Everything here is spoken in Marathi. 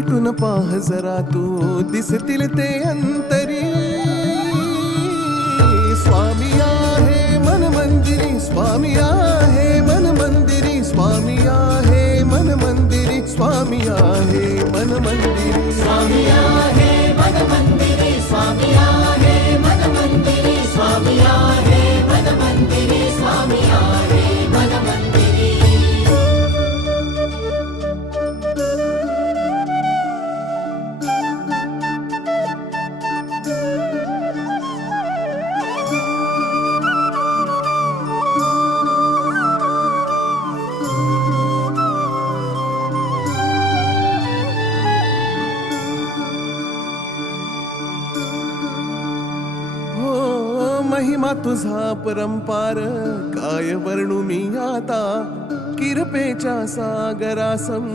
मिटून पाह जरा तू दिसतील ते अंतरी. स्वामी आहे मन मंदिरी, स्वामी आहे मन मंदिरी, स्वामी आहे मन मंदिरी, स्वामी आहे मन मंदिरी. स्वामी आहे मन मंदिरी, स्वामी आहे मन मंदिरी, स्वामी आहे मन मंदिरी, स्वामी आहे मन मंदिरी. महिमा तुझा परंपार काय वर्णू मी आता. किरपेच्या सागरासम